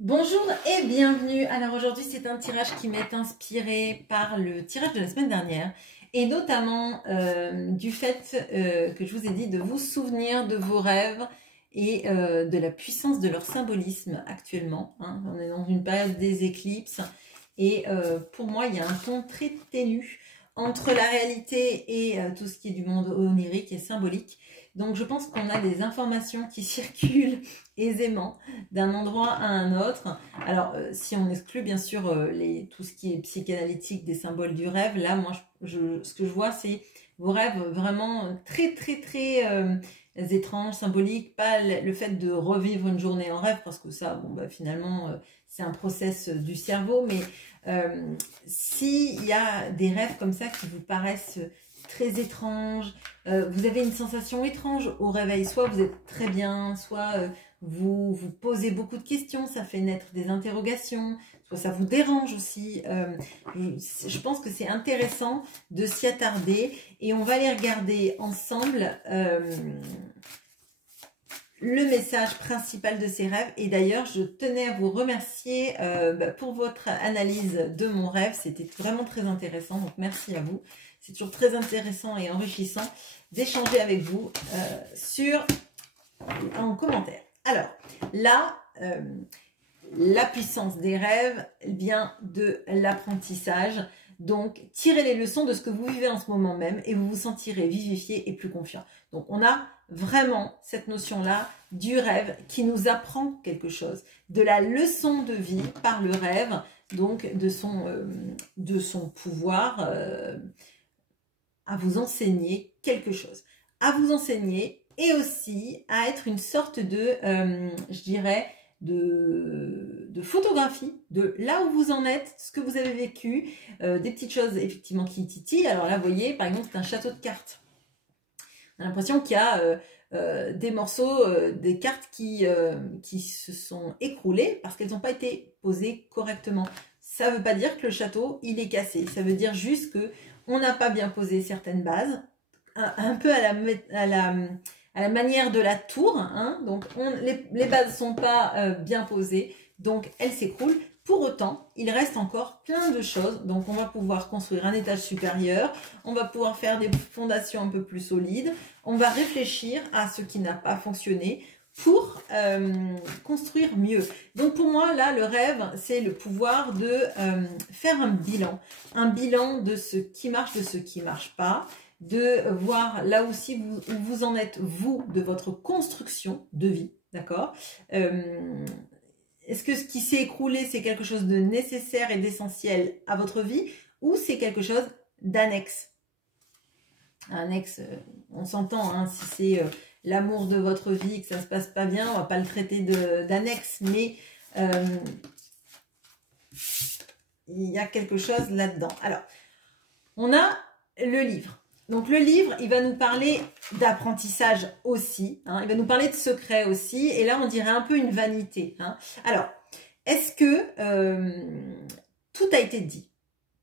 Bonjour et bienvenue. Alors aujourd'hui c'est un tirage qui m'est inspiré par le tirage de la semaine dernière et notamment du fait que je vous ai dit de vous souvenir de vos rêves et de la puissance de leur symbolisme actuellement. On est dans une période des éclipses et pour moi il y a un ton très ténu entre la réalité et tout ce qui est du monde onirique et symbolique. Donc je pense qu'on a des informations qui circulent aisément d'un endroit à un autre. Alors, si on exclut bien sûr tout ce qui est psychanalytique des symboles du rêve, là, moi, ce que je vois, c'est vos rêves vraiment très étranges, symboliques. Pas le fait de revivre une journée en rêve, parce que ça, bon, bah, finalement, c'est un process du cerveau. Mais s'il y a des rêves comme ça qui vous paraissent très étranges, vous avez une sensation étrange au réveil, soit vous êtes très bien, soit vous vous posez beaucoup de questions, ça fait naître des interrogations, soit ça vous dérange aussi. Je pense que c'est intéressant de s'y attarder et on va aller regarder ensemble le message principal de ces rêves. Et d'ailleurs, je tenais à vous remercier pour votre analyse de mon rêve. C'était vraiment très intéressant, donc merci à vous. C'est toujours très intéressant et enrichissant d'échanger avec vous en commentaire. Alors, là, la puissance des rêves vient de l'apprentissage. Donc, tirez les leçons de ce que vous vivez en ce moment même et vous vous sentirez vivifié et plus confiant. Donc, on a vraiment cette notion-là du rêve qui nous apprend quelque chose, de la leçon de vie par le rêve, donc de son pouvoir à vous enseigner quelque chose, à vous enseigner et aussi à être une sorte de, je dirais, de photographie de là où vous en êtes, ce que vous avez vécu, des petites choses effectivement qui titillent. Alors là, vous voyez, par exemple, c'est un château de cartes. On a l'impression qu'il y a des morceaux, des cartes qui se sont écroulées parce qu'elles n'ont pas été posées correctement. Ça ne veut pas dire que le château, il est cassé. Ça veut dire juste que on n'a pas bien posé certaines bases, un peu à la manière de la tour. Donc, les bases ne sont pas bien posées, donc elles s'écroulent. Pour autant, il reste encore plein de choses. Donc, on va pouvoir construire un étage supérieur. On va pouvoir faire des fondations un peu plus solides. On va réfléchir à ce qui n'a pas fonctionné pour construire mieux. Donc, pour moi, là, le rêve, c'est le pouvoir de faire un bilan de ce qui marche, de ce qui ne marche pas, de voir là aussi où vous en êtes, vous, de votre construction de vie, d'accord? Est-ce que ce qui s'est écroulé, c'est quelque chose de nécessaire et d'essentiel à votre vie ou c'est quelque chose d'annexe? Annexe, on s'entend, si c'est l'amour de votre vie, que ça ne se passe pas bien, on ne va pas le traiter d'annexe, mais il y a quelque chose là-dedans. Alors, on a le livre. Donc le livre, il va nous parler d'apprentissage aussi, il va nous parler de secrets aussi, et là on dirait un peu une vanité. Alors, est-ce que tout a été dit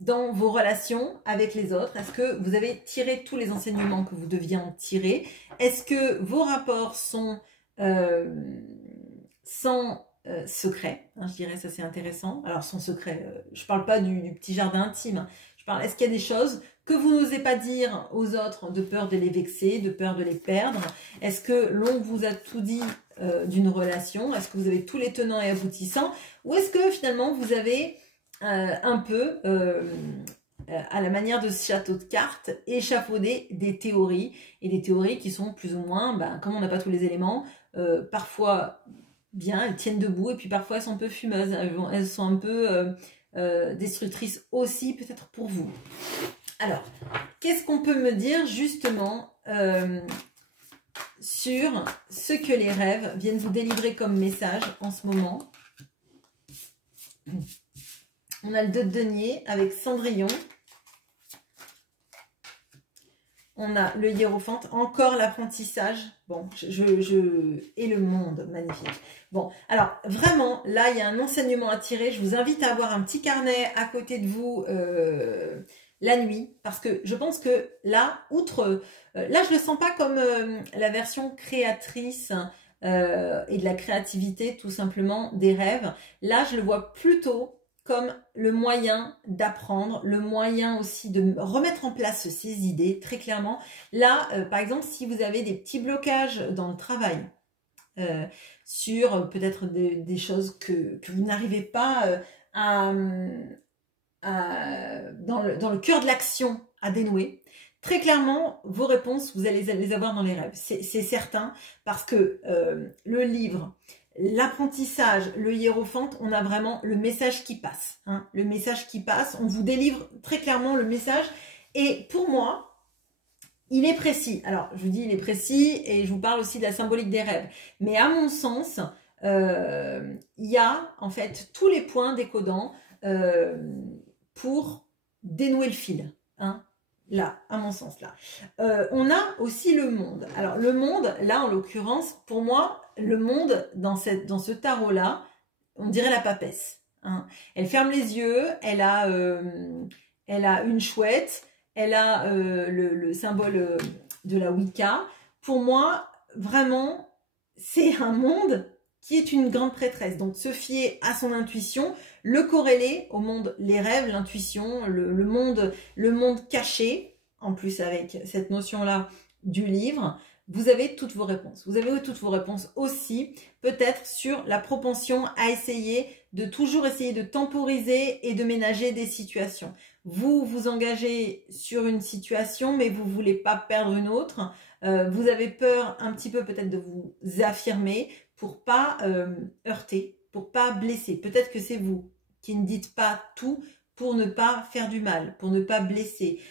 dans vos relations avec les autres? Est-ce que vous avez tiré tous les enseignements que vous deviez en tirer? Est-ce que vos rapports sont sans secret? Je dirais ça c'est intéressant. Alors sans secret, je ne parle pas du petit jardin intime. Je parle, est-ce qu'il y a des choses que vous n'osez pas dire aux autres de peur de les vexer, de peur de les perdre? Est-ce que l'on vous a tout dit d'une relation? Est-ce que vous avez tous les tenants et aboutissants? Ou est-ce que finalement vous avez un peu, à la manière de ce château de cartes, échafaudé des théories, et des théories qui sont plus ou moins, comme on n'a pas tous les éléments, parfois bien, elles tiennent debout, et puis parfois elles sont un peu fumeuses, elles sont un peu destructrices aussi, peut-être pour vous. Alors, qu'est-ce qu'on peut me dire justement sur ce que les rêves viennent vous délivrer comme message en ce moment? On a le 2 de denier avec Cendrillon. On a le hiérophante, encore l'apprentissage. Bon, et le monde, magnifique. Bon, alors vraiment, là, il y a un enseignement à tirer. Je vous invite à avoir un petit carnet à côté de vous la nuit, parce que je pense que là, outre... là, je ne le sens pas comme la version créatrice et de la créativité, tout simplement, des rêves. Là, je le vois plutôt comme le moyen d'apprendre, le moyen aussi de remettre en place ces idées, très clairement. Là, par exemple, si vous avez des petits blocages dans le travail, sur peut-être des choses que vous n'arrivez pas dans le cœur de l'action à dénouer, très clairement, vos réponses, vous allez les avoir dans les rêves. C'est certain, parce que le livre, l'apprentissage, le hiérophante, on a vraiment le message qui passe. Hein, le message qui passe, on vous délivre très clairement le message. Et pour moi, il est précis. Alors, je vous dis, il est précis et je vous parle aussi de la symbolique des rêves. Mais à mon sens, il y a en fait tous les points décodants pour dénouer le fil. Hein. Là, à mon sens, là. On a aussi le monde. Alors, le monde, là, en l'occurrence, pour moi, le monde, dans ce tarot-là, on dirait la papesse. Hein. Elle ferme les yeux, elle a une chouette, elle a le symbole de la Wicca. Pour moi, vraiment, c'est un monde qui est une grande prêtresse. Donc, se fier à son intuition, le corréler au monde, les rêves, l'intuition, le monde caché, en plus avec cette notion-là du livre, vous avez toutes vos réponses. Vous avez toutes vos réponses aussi, peut-être sur la propension à toujours essayer de temporiser et de ménager des situations. Vous vous engagez sur une situation, mais vous ne voulez pas perdre une autre. Vous avez peur un petit peu peut-être de vous affirmer pour pas heurter, pour pas blesser. Peut-être que c'est vous qui ne dites pas tout pour ne pas faire du mal, pour ne pas blesser,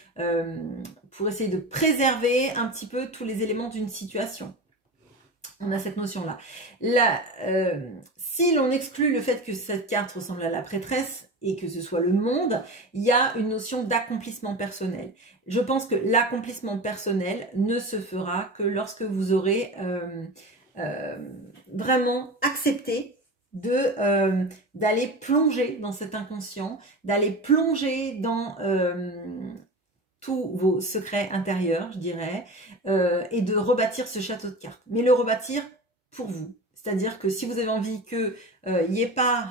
pour essayer de préserver un petit peu tous les éléments d'une situation. On a cette notion-là. Là, si l'on exclut le fait que cette carte ressemble à la prêtresse et que ce soit le monde, il y a une notion d'accomplissement personnel. Je pense que l'accomplissement personnel ne se fera que lorsque vous aurez vraiment accepté d'aller plonger dans cet inconscient, d'aller plonger dans tous vos secrets intérieurs, je dirais, et de rebâtir ce château de cartes. Mais le rebâtir pour vous. C'est-à-dire que si vous avez envie que y ait pas,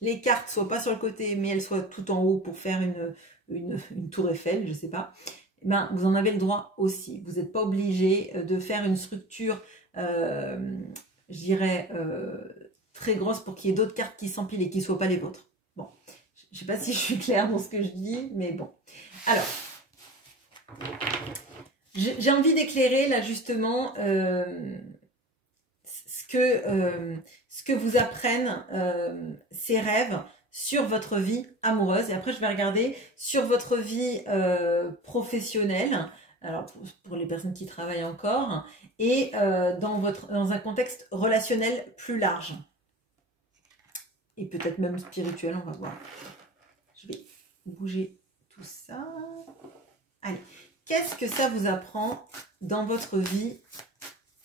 les cartes soient pas sur le côté, mais elles soient tout en haut pour faire une tour Eiffel, je sais pas, ben, vous en avez le droit aussi. Vous n'êtes pas obligé de faire une structure, je dirais, très grosse pour qu'il y ait d'autres cartes qui s'empilent et qui ne soient pas les vôtres. Bon, je ne sais pas si je suis claire dans ce que je dis, mais bon. Alors, j'ai envie d'éclairer là justement ce que vous apprennent ces rêves sur votre vie amoureuse. Et après, je vais regarder sur votre vie professionnelle, alors pour les personnes qui travaillent encore, et dans un contexte relationnel plus large. Et peut-être même spirituel, on va voir. Je vais bouger tout ça. Allez, qu'est-ce que ça vous apprend dans votre vie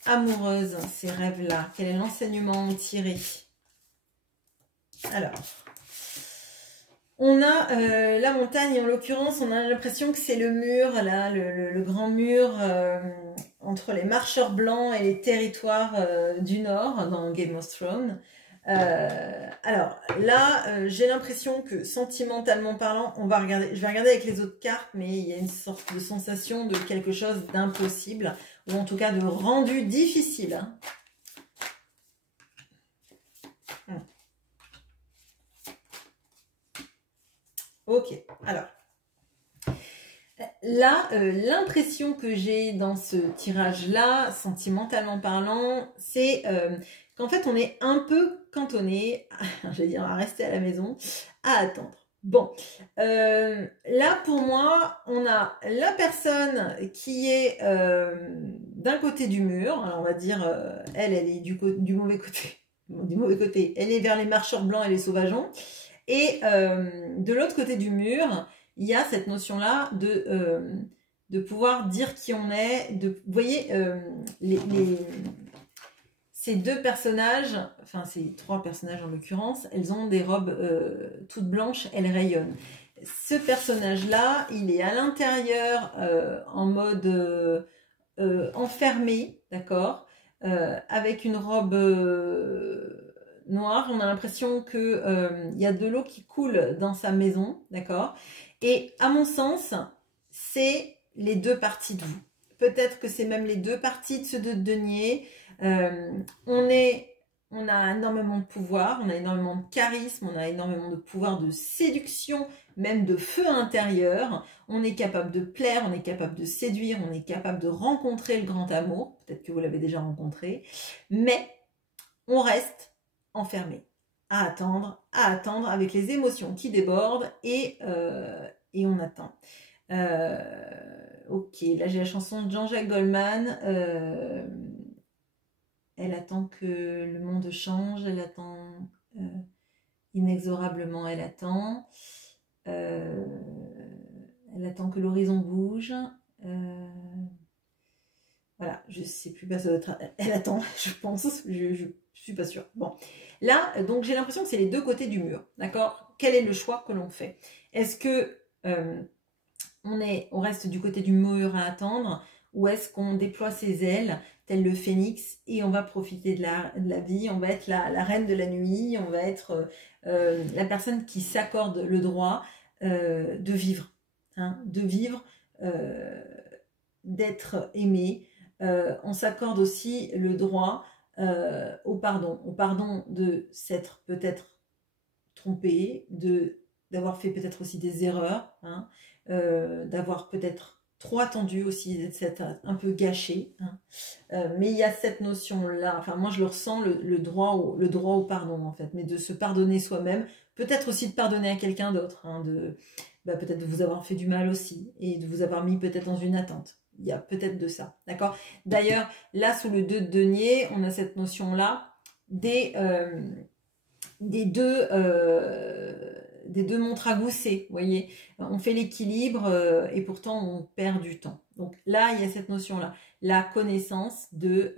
amoureuse, ces rêves-là? Quel est l'enseignement tiré? Alors, on a la montagne, en l'occurrence, on a l'impression que c'est le mur, là, le grand mur entre les marcheurs blancs et les territoires du Nord dans Game of Thrones. Alors là, j'ai l'impression que sentimentalement parlant, je vais regarder avec les autres cartes, mais il y a une sorte de sensation de quelque chose d'impossible, ou en tout cas de rendu difficile. Hein. Ok, alors là, l'impression que j'ai dans ce tirage-là, sentimentalement parlant, c'est qu'en fait, on est un peu cantonné, je vais dire, à rester à la maison, à attendre. Bon, là, pour moi, on a la personne qui est d'un côté du mur, alors on va dire, elle est du mauvais côté, du mauvais côté, elle est vers les marcheurs blancs et les sauvageons, et de l'autre côté du mur, il y a cette notion-là de pouvoir dire qui on est. Vous voyez, ces deux personnages, enfin ces trois personnages en l'occurrence, elles ont des robes toutes blanches, elles rayonnent. Ce personnage-là, il est à l'intérieur en mode enfermé, d'accord, avec une robe noire. On a l'impression que y a de l'eau qui coule dans sa maison, d'accord? Et à mon sens, c'est les deux parties de vous. Peut-être que c'est même les deux parties de ce deux deniers. On a énormément de pouvoir, on a énormément de charisme, on a énormément de pouvoir de séduction, même de feu intérieur. On est capable de plaire, on est capable de séduire, on est capable de rencontrer le grand amour. Peut-être que vous l'avez déjà rencontré. Mais on reste enfermé à attendre avec les émotions qui débordent et on attend. Ok, là j'ai la chanson de Jean-Jacques Goldman. Elle attend que le monde change, elle attend inexorablement, elle attend que l'horizon bouge. Voilà, je sais plus, bah, ça doit être, elle attend, je pense, je suis pas sûre. Bon, là, donc j'ai l'impression que c'est les deux côtés du mur, d'accord? Quel est le choix que l'on fait? Est-ce que on reste du côté du mur à attendre, ou est-ce qu'on déploie ses ailes tel le phénix et on va profiter de la vie, on va être la reine de la nuit, on va être la personne qui s'accorde le droit de vivre, hein, d'être aimé. On s'accorde aussi le droit au pardon de s'être peut-être trompé, d'avoir fait peut-être aussi des erreurs, hein, d'avoir peut-être trop attendu aussi, d'être un peu gâché. Hein. Mais il y a cette notion-là, enfin moi je le ressens, le droit au pardon en fait, mais de se pardonner soi-même, peut-être aussi de pardonner à quelqu'un d'autre, hein, peut-être de vous avoir fait du mal aussi, et de vous avoir mis peut-être dans une attente. Il y a peut-être de ça, d'accord? D'ailleurs, là sous le 2 de denier, on a cette notion-là des deux montres à gousset, vous voyez, on fait l'équilibre et pourtant on perd du temps. Donc là, il y a cette notion-là, la connaissance du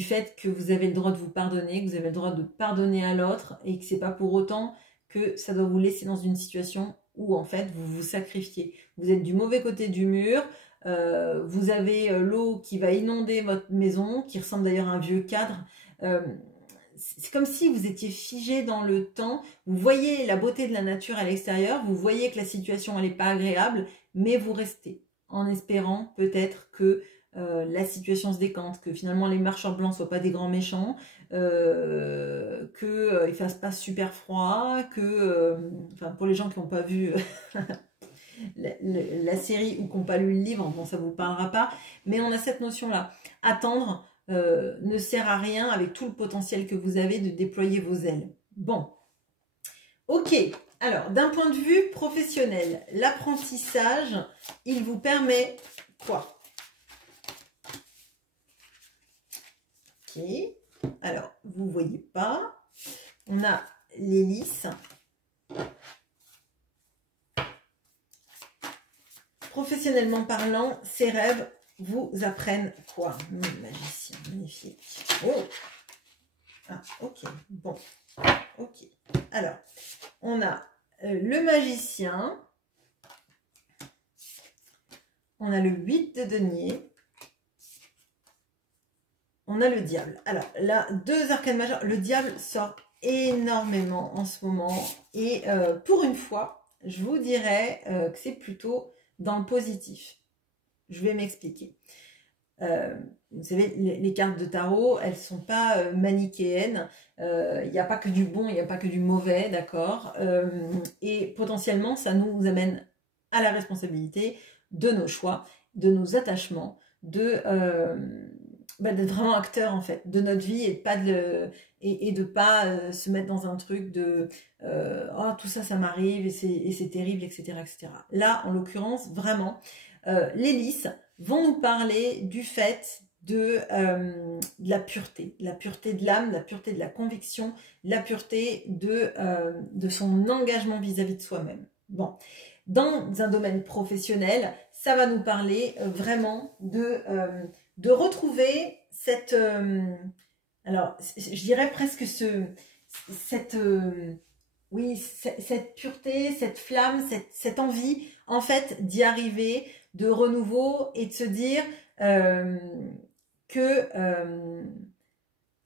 fait que vous avez le droit de vous pardonner, que vous avez le droit de pardonner à l'autre et que c'est pas pour autant que ça doit vous laisser dans une situation où en fait vous vous sacrifiez. Vous êtes du mauvais côté du mur, vous avez l'eau qui va inonder votre maison, qui ressemble d'ailleurs à un vieux cadre. C'est comme si vous étiez figé dans le temps, vous voyez la beauté de la nature à l'extérieur, vous voyez que la situation elle n'est pas agréable, mais vous restez en espérant peut-être que la situation se décante, que finalement les marcheurs blancs ne soient pas des grands méchants, qu'il ne fasse pas super froid, enfin pour les gens qui n'ont pas vu la série ou qui n'ont pas lu le livre, bon ça ne vous parlera pas, mais on a cette notion-là, attendre ne sert à rien avec tout le potentiel que vous avez de déployer vos ailes. Bon, ok, alors d'un point de vue professionnel, l'apprentissage, il vous permet quoi? Ok, alors vous ne voyez pas, on a l'hélice. Professionnellement parlant, ces rêves vous apprennent quoi? Magicien, magnifique. Oh! Ah, ok, bon. Ok. Alors, on a le magicien. On a le 8 de denier. On a le diable. Alors, là, deux arcanes majeures. Le diable sort énormément en ce moment. Et pour une fois, je vous dirais que c'est plutôt dans le positif. Je vais m'expliquer. Vous savez, les cartes de tarot, elles ne sont pas manichéennes. Il n'y a pas que du bon, il n'y a pas que du mauvais, d'accord? Et potentiellement, ça nous amène à la responsabilité de nos choix, de nos attachements, d'être vraiment acteur en fait de notre vie et de pas se mettre dans un truc de oh tout ça ça m'arrive et c'est terrible, etc., etc. Là en l'occurrence vraiment les lys vont nous parler du fait de la pureté de l'âme, la pureté de la conviction, la pureté de son engagement vis-à-vis de soi-même. Bon, dans un domaine professionnel, ça va nous parler vraiment de retrouver cette alors je dirais presque cette pureté, cette flamme, cette envie en fait d'y arriver, de renouveau et de se dire que,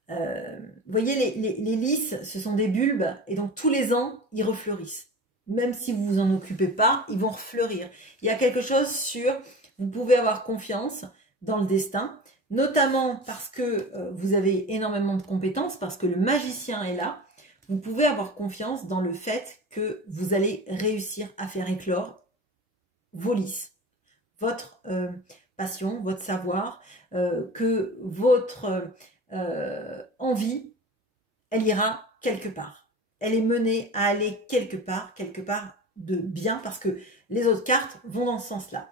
vous voyez, les lys, ce sont des bulbes, et donc tous les ans, ils refleurissent. Même si vous vous en occupez pas, ils vont refleurir. Il y a quelque chose sur, vous pouvez avoir confiance dans le destin, notamment parce que vous avez énormément de compétences, parce que le magicien est là. Vous pouvez avoir confiance dans le fait que vous allez réussir à faire éclore vos lys, votre passion, votre savoir, que votre envie, elle ira quelque part. Elle est menée à aller quelque part de bien, parce que les autres cartes vont dans ce sens-là.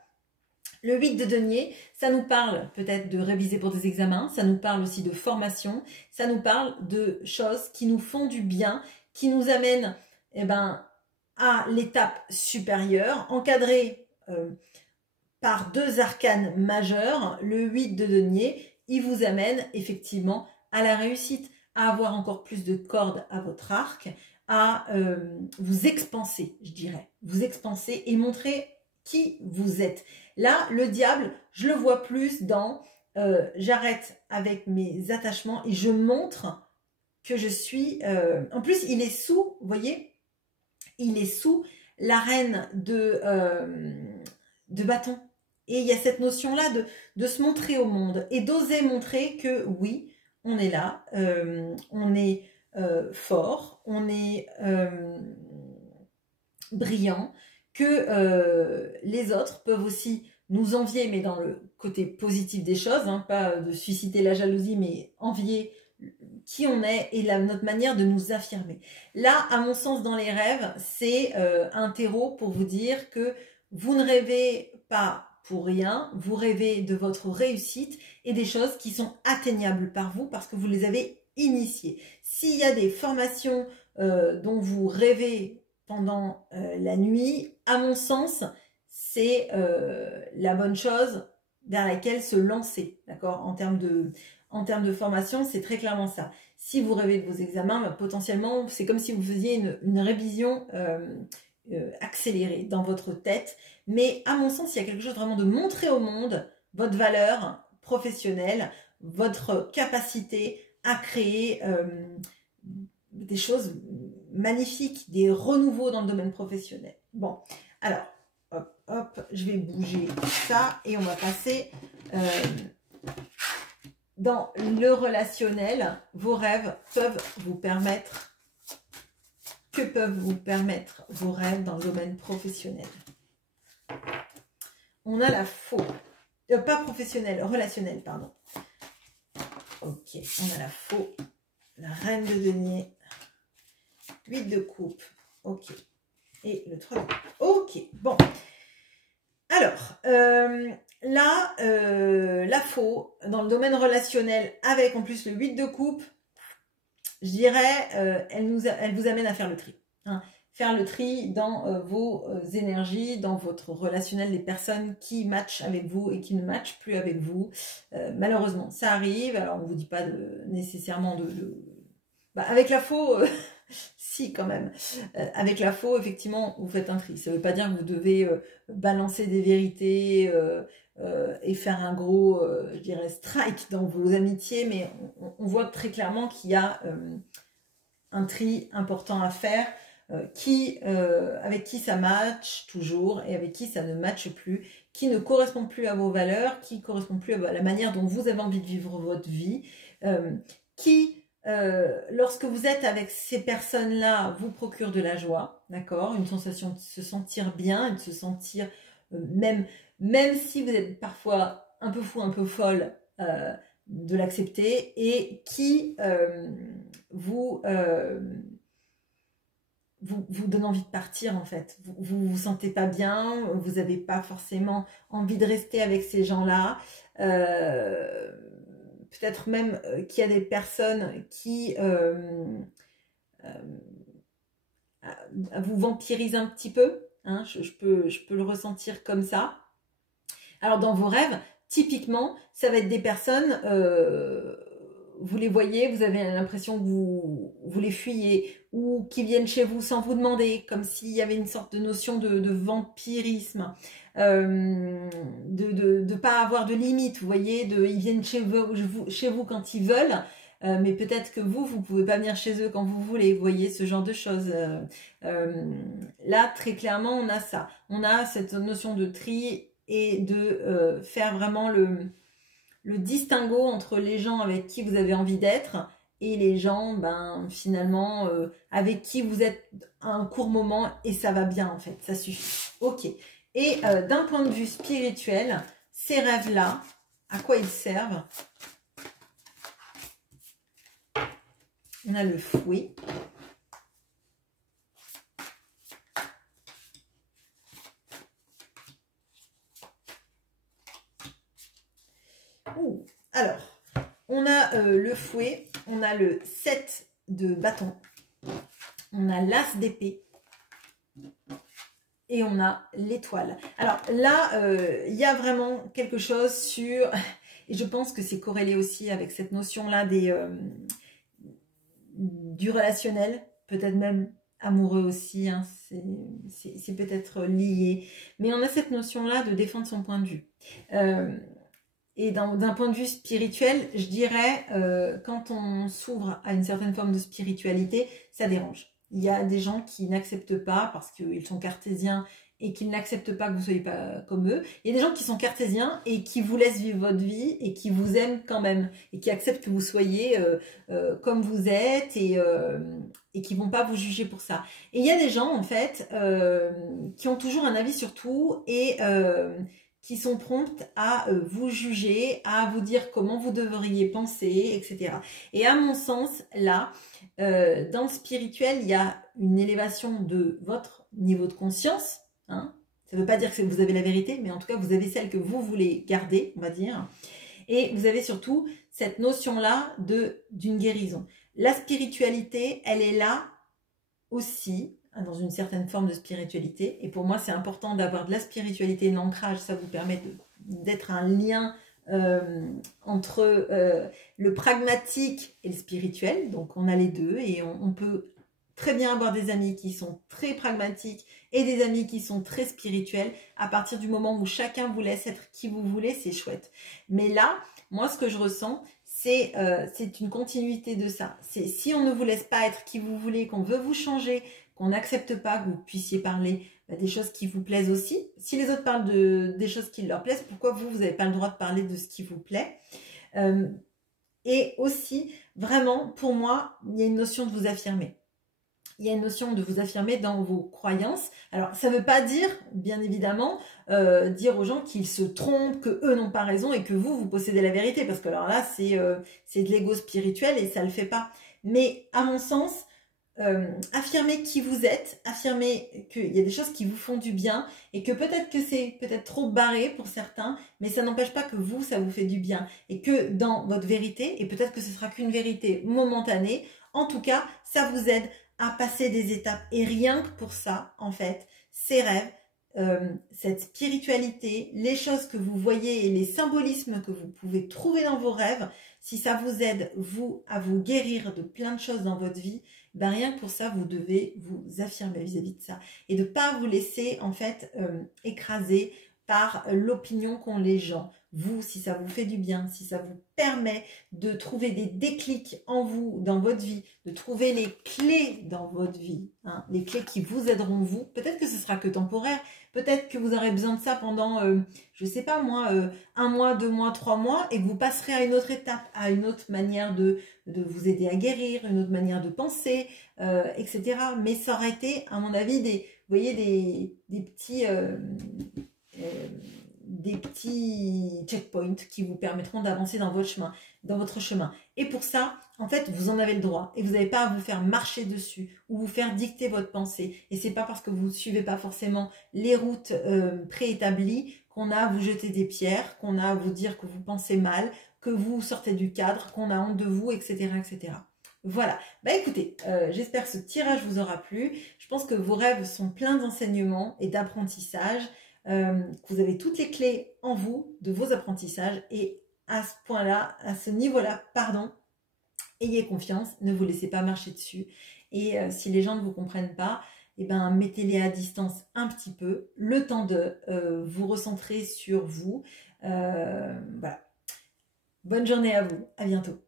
Le 8 de denier, ça nous parle peut-être de réviser pour des examens, ça nous parle aussi de formation, ça nous parle de choses qui nous font du bien, qui nous amènent à l'étape supérieure, encadrée par deux arcanes majeurs. Le 8 de denier, il vous amène effectivement à la réussite, à avoir encore plus de cordes à votre arc, à vous expanser, je dirais. Vous expanser et montrer qui vous êtes. Là, le diable, je le vois plus dans j'arrête avec mes attachements et je montre que je suis... en plus, il est sous, vous voyez, il est sous la reine de bâton. Et il y a cette notion-là de se montrer au monde et d'oser montrer que oui, on est là, on est fort, on est brillant, que les autres peuvent aussi nous envier, mais dans le côté positif des choses, hein, pas de susciter la jalousie, mais envier qui on est et notre manière de nous affirmer. Là, à mon sens, dans les rêves, c'est un terreau pour vous dire que vous ne rêvez pas pour rien, vous rêvez de votre réussite et des choses qui sont atteignables par vous parce que vous les avez initiées. S'il y a des formations dont vous rêvez pendant la nuit, à mon sens, c'est la bonne chose vers laquelle se lancer, d'accord, en termes de formation, c'est très clairement ça. Si vous rêvez de vos examens, bah, potentiellement, c'est comme si vous faisiez une révision accélérée dans votre tête. Mais à mon sens, il y a quelque chose vraiment de montrer au monde votre valeur professionnelle, votre capacité à créer des choses magnifiques, des renouveaux dans le domaine professionnel. Bon, alors, hop, hop, je vais bouger ça et on va passer... dans le relationnel, vos rêves peuvent vous permettre... Que peuvent vous permettre vos rêves dans le domaine professionnel? On a la faux. Pas professionnel, relationnel, pardon. Ok, on a la faux. La reine de denier. 8 de coupe. Ok. Et le 3 de coupe. Ok, bon. Alors, là, la faux, dans le domaine relationnel, avec en plus le 8 de coupe, je dirais, elle vous amène à faire le tri. Hein. Faire le tri dans vos énergies, dans votre relationnel, des personnes qui matchent avec vous et qui ne matchent plus avec vous. Malheureusement, ça arrive. Alors, on ne vous dit pas nécessairement Bah, avec la faux... Si, quand même. Avec la faux, effectivement, vous faites un tri. Ça ne veut pas dire que vous devez balancer des vérités et faire un gros, je dirais, strike dans vos amitiés, mais on voit très clairement qu'il y a un tri important à faire, avec qui ça match toujours et avec qui ça ne matche plus, qui ne correspond plus à vos valeurs, qui ne correspond plus à la manière dont vous avez envie de vivre votre vie, qui... lorsque vous êtes avec ces personnes-là, vous procure de la joie, d'accord, une sensation de se sentir bien, de se sentir même si vous êtes parfois un peu fou, un peu folle, de l'accepter, et qui vous donne envie de partir en fait. Vous vous sentez pas bien, vous n'avez pas forcément envie de rester avec ces gens-là. Peut-être même qu'il y a des personnes qui vous vampirisent un petit peu. Hein, je peux le ressentir comme ça. Alors, dans vos rêves, typiquement, ça va être des personnes vous les voyez, vous avez l'impression que vous les fuyez, ou qu'ils viennent chez vous sans vous demander, comme s'il y avait une sorte de notion de vampirisme, de pas avoir de limite, vous voyez, ils viennent chez vous quand ils veulent, mais peut-être que vous pouvez pas venir chez eux quand vous voulez, vous voyez, ce genre de choses. Là, très clairement, on a ça. On a cette notion de tri et de faire vraiment le distinguo entre les gens avec qui vous avez envie d'être et les gens, ben, finalement, avec qui vous êtes à un court moment et ça va bien, en fait, ça suffit. Ok. Et d'un point de vue spirituel, ces rêves-là, à quoi ils servent? On a le fouet. Alors, on a le fouet, on a le 7 de bâton, on a l'as d'épée et on a l'étoile. Alors là, il y a vraiment quelque chose sur, et je pense que c'est corrélé aussi avec cette notion-là du relationnel, peut-être même amoureux aussi, hein, c'est peut-être lié, mais on a cette notion-là de défendre son point de vue. Et d'un point de vue spirituel, je dirais, quand on s'ouvre à une certaine forme de spiritualité, ça dérange. Il y a des gens qui n'acceptent pas parce qu'ils sont cartésiens et qu'ils n'acceptent pas que vous ne soyez pas comme eux. Il y a des gens qui sont cartésiens et qui vous laissent vivre votre vie et qui vous aiment quand même et qui acceptent que vous soyez comme vous êtes et qui ne vont pas vous juger pour ça. Et il y a des gens, en fait, qui ont toujours un avis sur tout et qui sont promptes à vous juger, à vous dire comment vous devriez penser, etc. Et à mon sens, là, dans le spirituel, il y a une élévation de votre niveau de conscience. Hein. Ça ne veut pas dire que vous avez la vérité, mais en tout cas, vous avez celle que vous voulez garder, on va dire. Et vous avez surtout cette notion-là d'une guérison. La spiritualité, elle est là aussi, dans une certaine forme de spiritualité. Et pour moi, c'est important d'avoir de la spiritualité et de l'ancrage. Ça vous permet d'être un lien entre le pragmatique et le spirituel. Donc, on a les deux et on peut très bien avoir des amis qui sont très pragmatiques et des amis qui sont très spirituels. À partir du moment où chacun vous laisse être qui vous voulez, c'est chouette. Mais là, moi, ce que je ressens, c'est une continuité de ça. C'est si on ne vous laisse pas être qui vous voulez, qu'on veut vous changer, qu'on n'accepte pas que vous puissiez parler des choses qui vous plaisent aussi. Si les autres parlent des choses qui leur plaisent, pourquoi vous n'avez pas le droit de parler de ce qui vous plaît? Et aussi, vraiment, pour moi, il y a une notion de vous affirmer. Il y a une notion de vous affirmer dans vos croyances. Alors, ça ne veut pas dire, bien évidemment, dire aux gens qu'ils se trompent, qu'eux n'ont pas raison et que vous possédez la vérité. Parce que alors là, c'est de l'ego spirituel et ça ne le fait pas. Mais à mon sens, affirmer qui vous êtes, affirmer qu'il y a des choses qui vous font du bien et que peut-être que c'est peut-être trop barré pour certains, mais ça n'empêche pas que vous, ça vous fait du bien. Et que dans votre vérité, et peut-être que ce sera qu'une vérité momentanée, en tout cas, ça vous aide à passer des étapes. Et rien que pour ça, en fait, ces rêves, cette spiritualité, les choses que vous voyez et les symbolismes que vous pouvez trouver dans vos rêves, si ça vous aide, vous, à vous guérir de plein de choses dans votre vie, ben rien que pour ça, vous devez vous affirmer vis-à-vis de ça. Et de ne pas vous laisser, en fait, écraser par l'opinion qu'ont les gens. Vous, si ça vous fait du bien, si ça vous permet de trouver des déclics en vous, dans votre vie, de trouver les clés dans votre vie, hein, les clés qui vous aideront vous, peut-être que ce sera que temporaire, peut-être que vous aurez besoin de ça pendant, je ne sais pas moi, 1 mois, 2 mois, 3 mois, et que vous passerez à une autre étape, à une autre manière de vous aider à guérir, une autre manière de penser, etc. Mais ça aurait été, à mon avis, vous voyez, des petits checkpoints qui vous permettront d'avancer dans votre chemin. Et pour ça, en fait, vous en avez le droit. Et vous n'avez pas à vous faire marcher dessus ou vous faire dicter votre pensée. Et c'est pas parce que vous ne suivez pas forcément les routes préétablies qu'on a à vous jeter des pierres, qu'on a à vous dire que vous pensez mal, que vous sortez du cadre, qu'on a honte de vous, etc. etc. Voilà. Bah écoutez, j'espère que ce tirage vous aura plu. Je pense que vos rêves sont pleins d'enseignements et d'apprentissage. Que vous avez toutes les clés en vous de vos apprentissages et à ce point-là, à ce niveau-là, pardon, ayez confiance, ne vous laissez pas marcher dessus. Et si les gens ne vous comprennent pas, eh ben, mettez-les à distance un petit peu, le temps de vous recentrer sur vous. Voilà. Bonne journée à vous, à bientôt.